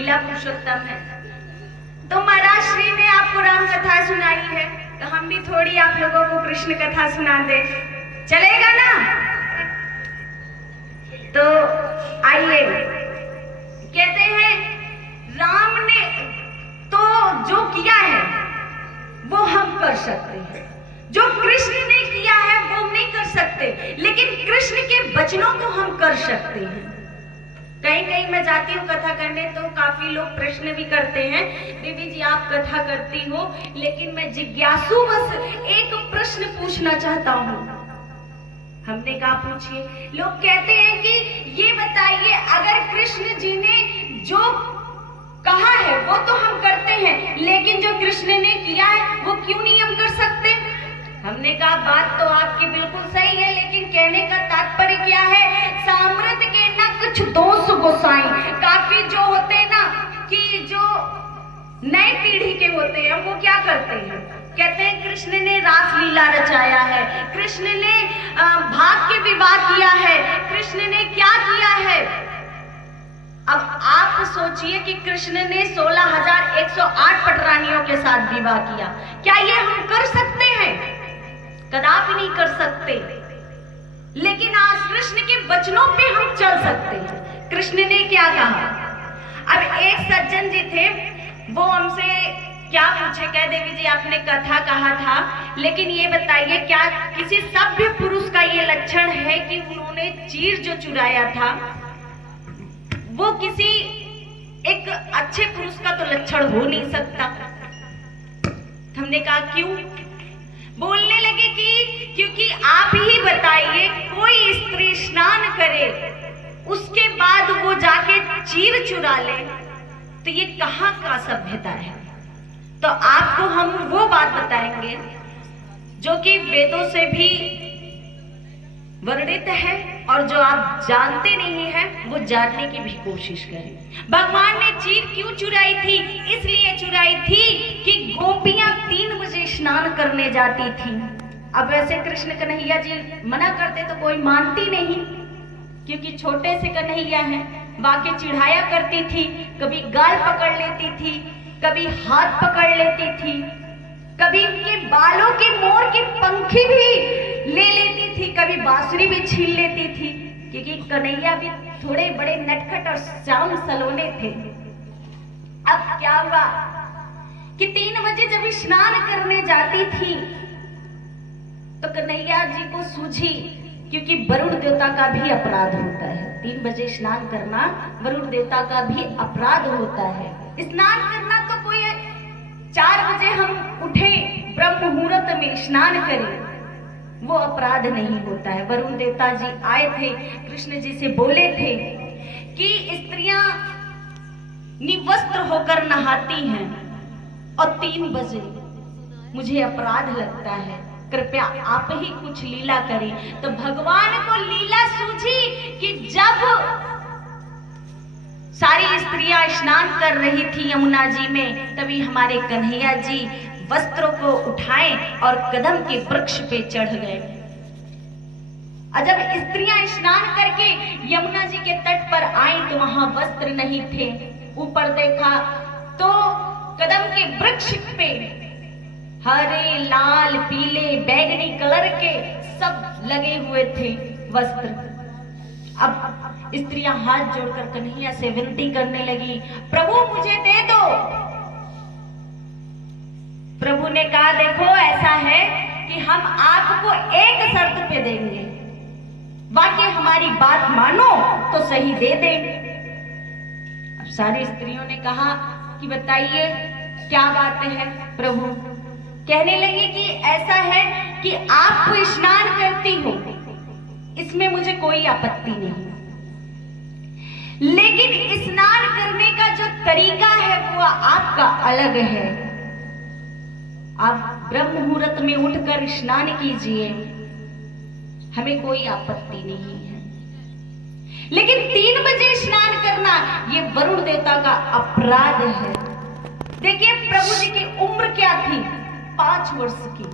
लीला पुरुषोत्तम है। तो महाराज श्री ने आपको राम कथा सुनाई है, तो हम भी थोड़ी आप लोगों को कृष्ण कथा सुना दे, चलेगा ना? तो आइए, कहते हैं राम ने तो जो किया है वो हम कर सकते हैं, जो कृष्ण ने किया है वो नहीं कर सकते, लेकिन कृष्ण के वचनों को हम कर सकते हैं। कहीं कहीं मैं जाती हूँ कथा करने तो काफी लोग प्रश्न भी करते हैं, देवी जी आप कथा करती हो, लेकिन मैं जिज्ञासु बस एक प्रश्न पूछना चाहता हूँ। हमने कहा पूछिए। लोग कहते हैं कि ये बताइए, अगर कृष्ण जी ने जो कहा है वो तो हम करते हैं, लेकिन जो कृष्ण ने किया है वो क्यों नहीं हम कर सकते? हमने कहा बात तो आपकी बिल्कुल सही है, लेकिन कहने का तात्पर्य क्या है? सामर्थ्य के ना कुछ दोष गोसाई काफी जो होते हैं ना, कि जो नई पीढ़ी के होते हैं वो क्या करते हैं, कहते हैं कृष्ण ने रासलीला रचाया है, कृष्ण ने भाग के विवाह किया है, कृष्ण ने क्या किया है। अब आप सोचिए कि कृष्ण ने 16,108 पटरानियों के साथ विवाह किया, क्या ये हम कर सकते हैं? कदापि नहीं कर सकते। लेकिन आज कृष्ण के वचनों पे हम चल सकते हैं। कृष्ण ने क्या कहा? अब एक सज्जन जी थे, वो हमसे क्या पूछे, कह देवी जी आपने कथा कहा था, लेकिन ये बताइए क्या किसी सभ्य पुरुष का ये लक्षण है कि उन्होंने चीर जो चुराया था वो किसी एक अच्छे पुरुष का तो लक्षण हो नहीं सकता। हमने कहा क्यों? बोलने लगे कि क्योंकि आप ही बताइए, कोई स्त्री स्नान करे उसके बाद वो जाके चीर चुरा ले, तो ये कहाँ का सभ्यता है? तो आपको हम वो बात बताएंगे जो कि वेदों से भी वर्णित है और जो आप जानते नहीं हैं वो जानने की भी कोशिश करें। भगवान ने चीर क्यों चुराई थी? इसलिए चुराई थी कि गोपियां 3 बजे स्नान करने जाती थी। अब वैसे कृष्ण कन्हैया जी मना करते तो कोई मानती नहीं, क्योंकि छोटे से कन्हैया हैं, बाकी चिढ़ाया करती थी, कभी गाल पकड़ लेती थी, कभी हाथ पकड़ लेती थी, कभी उनके बालों के मोर की पंखी भी ले लेती थी, कभी बांसुरी भी छीन लेती थी, क्योंकि कन्हैया भी थोड़े बड़े नटखट और श्याम सलोने थे। अब क्या हुआ कि 3 बजे जब स्नान करने जाती थी तो कन्हैया जी को सूझी, क्योंकि वरुण देवता का भी अपराध होता है, 3 बजे स्नान करना वरुण देवता का भी अपराध होता है। स्नान करना तो कोई 4 बजे हम उठे ब्रह्म मुहूर्त में स्नान करें वो अपराध नहीं होता है। वरुण देवता जी आए थे, कृष्ण जी से बोले थे कि स्त्रियां निवस्त्र होकर नहाती हैं और 3 बजे मुझे अपराध लगता है, कृपया आप ही कुछ लीला करें। तो भगवान को लीला सूझी कि जब सारी स्त्रियां स्नान कर रही थी यमुना जी में, तभी हमारे कन्हैया जी वस्त्रों को उठाएं और कदम के वृक्ष पे चढ़ गए। और जब स्त्रियां स्नान करके यमुना जी के तट पर आई तो वहां वस्त्र नहीं थे। ऊपर देखा तो कदम के वृक्ष पे हरे, लाल, पीले, बैगनी कलर के सब लगे हुए थे वस्त्र। अब स्त्रियां हाथ जोड़कर कन्हैया से विनती करने लगी, प्रभु मुझे दे दो। प्रभु ने कहा देखो ऐसा है कि हम आपको एक शर्त पे देंगे, बाकी हमारी बात मानो तो सही दे देंगे। अब सारी स्त्रियों ने कहा कि बताइए क्या बात है प्रभु? कहने लगी कि ऐसा है कि आप स्नान करती हो, इसमें मुझे कोई आपत्ति नहीं, लेकिन स्नान करने का जो तरीका है वो आपका अलग है। आप ब्रह्म मुहूर्त में उठकर स्नान कीजिए, हमें कोई आपत्ति नहीं है, लेकिन 3 बजे स्नान करना ये वरुण देवता का अपराध है। देखिए प्रभु जी की उम्र क्या थी? 5 वर्ष की।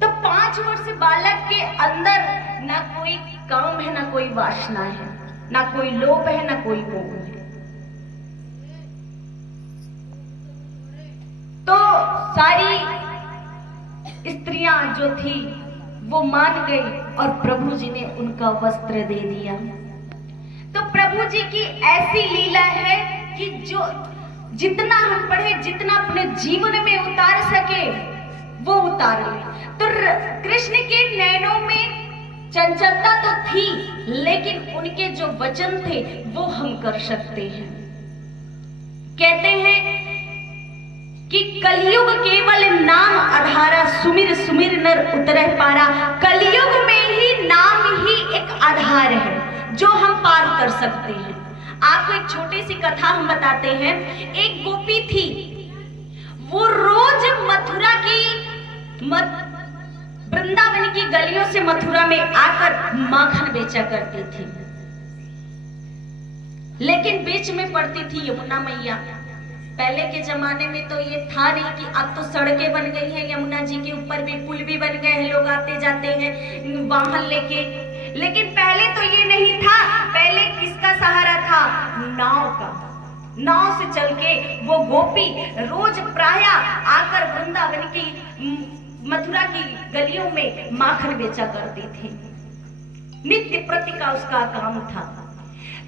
तो 5 वर्ष बालक के अंदर ना कोई काम है, ना कोई वासना है, ना कोई लोभ है, ना कोई मोह है। सारी स्त्रियां जो थी वो मान गई और प्रभु जी ने उनका वस्त्र दे दिया। तो प्रभु जी की ऐसी लीला है कि जो जितना हम पढ़े, जितना अपने जीवन में उतार सके वो उतार ले। तो कृष्ण के नैनों में चंचलता तो थी, लेकिन उनके जो वचन थे वो हम कर सकते हैं। कहते हैं कि कलयुग केवल नाम आधारा, सुमिर सुमिर नर उतरह पारा। कलयुग में ही नाम ही एक आधार है जो हम पार कर सकते हैं। आपको एक छोटी सी कथा हम बताते हैं। एक गोपी थी, वो रोज मथुरा की वृंदावन की गलियों से मथुरा में आकर माखन बेचा करती थी, लेकिन बीच में पड़ती थी यमुना मैया। पहले के जमाने में तो ये था नहीं कि अब तो सड़कें बन गई हैं, यमुना जी के ऊपर भी पुल भी बन गए हैं, लोग आते जाते हैं वाहन लेके। लेकिन पहले तो ये नहीं था। पहले किसका सहारा था? नाव का। नाव से चल के वो गोपी रोज प्रायः आकर वृंदावन की मथुरा की गलियों में माखन बेचा करती थी। नित्य प्रति का उसका काम था।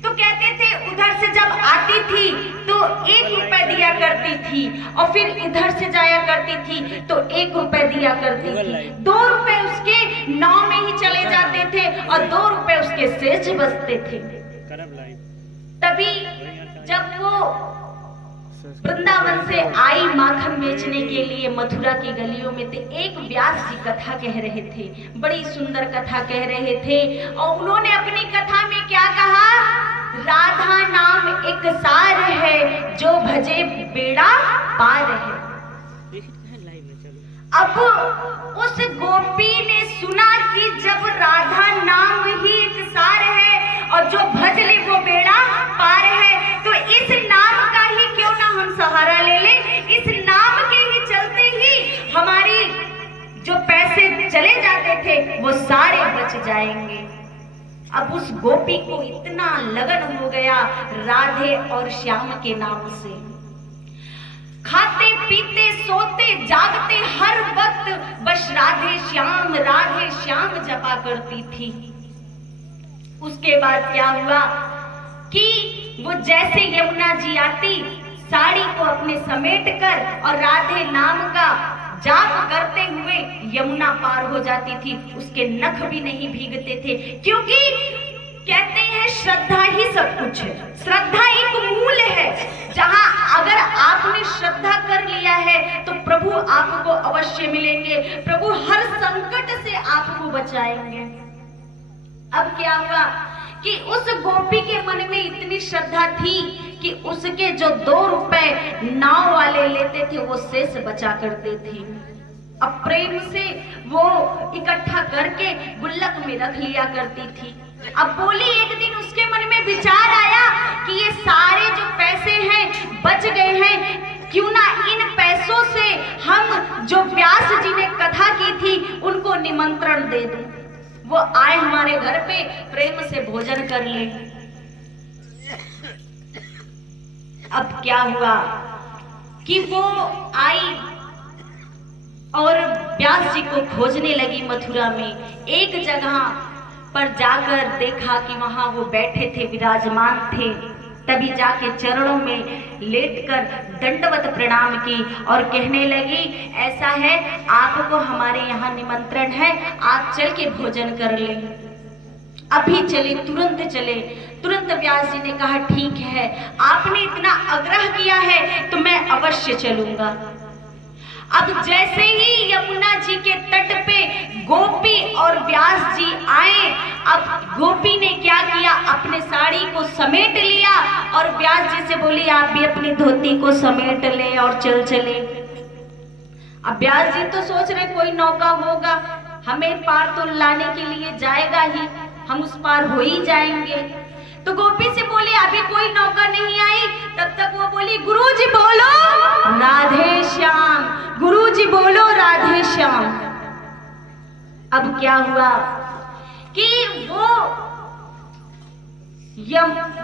तो कहते थे उधर से जब आती थी तो 1 रुपए दिया करती थी, और फिर इधर से जाया करती थी तो 1 रुपए दिया करती थी। 2 रुपए उसके नाव में ही चले जाते थे और 2 रुपए उसके सेज बचते थे। तभी जब वो वृंदावन से आई माखन बेचने के लिए मथुरा की गलियों में, तो एक व्यास जी कथा कह रहे थे, बड़ी सुंदर कथा कह रहे थे। और उन्होंने अपनी कथा में क्या कहा? राधा नाम एक सार है, जो भजे बेड़ा पार है। अब उस गोपी ने सुना कि जब राधा नाम ही एक सार है और जो भज ले वो बेड़ा पार है, तो इस नाम का ही क्यों ना हम सहारा ले ले। इस नाम के ही चलते ही हमारी जो पैसे चले जाते थे वो सारे बच जाएंगे। अब उस गोपी को इतना लगन हो गया राधे और श्याम के नाम से। खाते पीते सोते जागते हर वक्त बस राधे श्याम जपा करती थी। उसके बाद क्या हुआ कि वो जैसे यमुना जी आती, साड़ी को अपने समेट कर और राधे नाम का जाप करते हुए यमुना पार हो जाती थी। उसके नख भी नहीं भीगते थे, क्योंकि कहते हैं श्रद्धा ही सब कुछ है। श्रद्धा एक मूल है, जहां अगर आपने श्रद्धा कर लिया है तो प्रभु आपको अवश्य मिलेंगे। प्रभु हर संकट से आपको बचाएंगे। अब क्या हुआ कि उस गोपी के मन में इतनी श्रद्धा थी कि उसके जो 2 रुपए नाव वाले लेते थे वो शेष बचा करते थे। अब प्रेम से वो इकट्ठा करके गुल्लक में रख लिया करती थी। अब बोली, एक दिन उसके मन में विचार आया कि ये सारे जो पैसे हैं बच गए हैं, क्यों ना इन पैसों से हम जो व्यास जी ने कथा की थी उनको निमंत्रण दे दें, वो आए हमारे घर पे प्रेम से भोजन कर ले। अब क्या हुआ कि वो आई और व्यास जी को खोजने लगी मथुरा में। एक जगह पर जाकर देखा कि वहां वो बैठे थे, विराजमान थे। तभी जाके चरणों में लेटकर दंडवत प्रणाम की और कहने लगी, ऐसा है आपको हमारे यहाँ निमंत्रण है, आप चल के भोजन कर लें। अभी चले, तुरंत चले। तुरंत व्यास जी ने कहा, ठीक है, आपने इतना आग्रह किया है तो मैं अवश्य चलूंगा। अब जैसे ही यमुना जी के तट पे गोपी और व्यास जी आए, अब गोपी ने क्या किया, अपने साड़ी को समेट लिया और व्यास जी से बोली, आप भी अपनी धोती को समेट ले और चल चले। अब व्यास जी तो सोच रहे कोई नौका होगा, हमें पार तो लाने के लिए जाएगा ही, हम उस पार हो ही जाएंगे। तो गोपी से बोली, अभी कोई नौका नहीं आई। तब तक वो बोली, गुरुजी बोलो राधे श्याम, गुरुजी बोलो राधे श्याम। अब क्या हुआ कि वो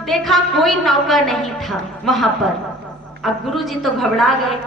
देखा कोई नौका नहीं था वहां पर। अब गुरुजी तो घबरा गए।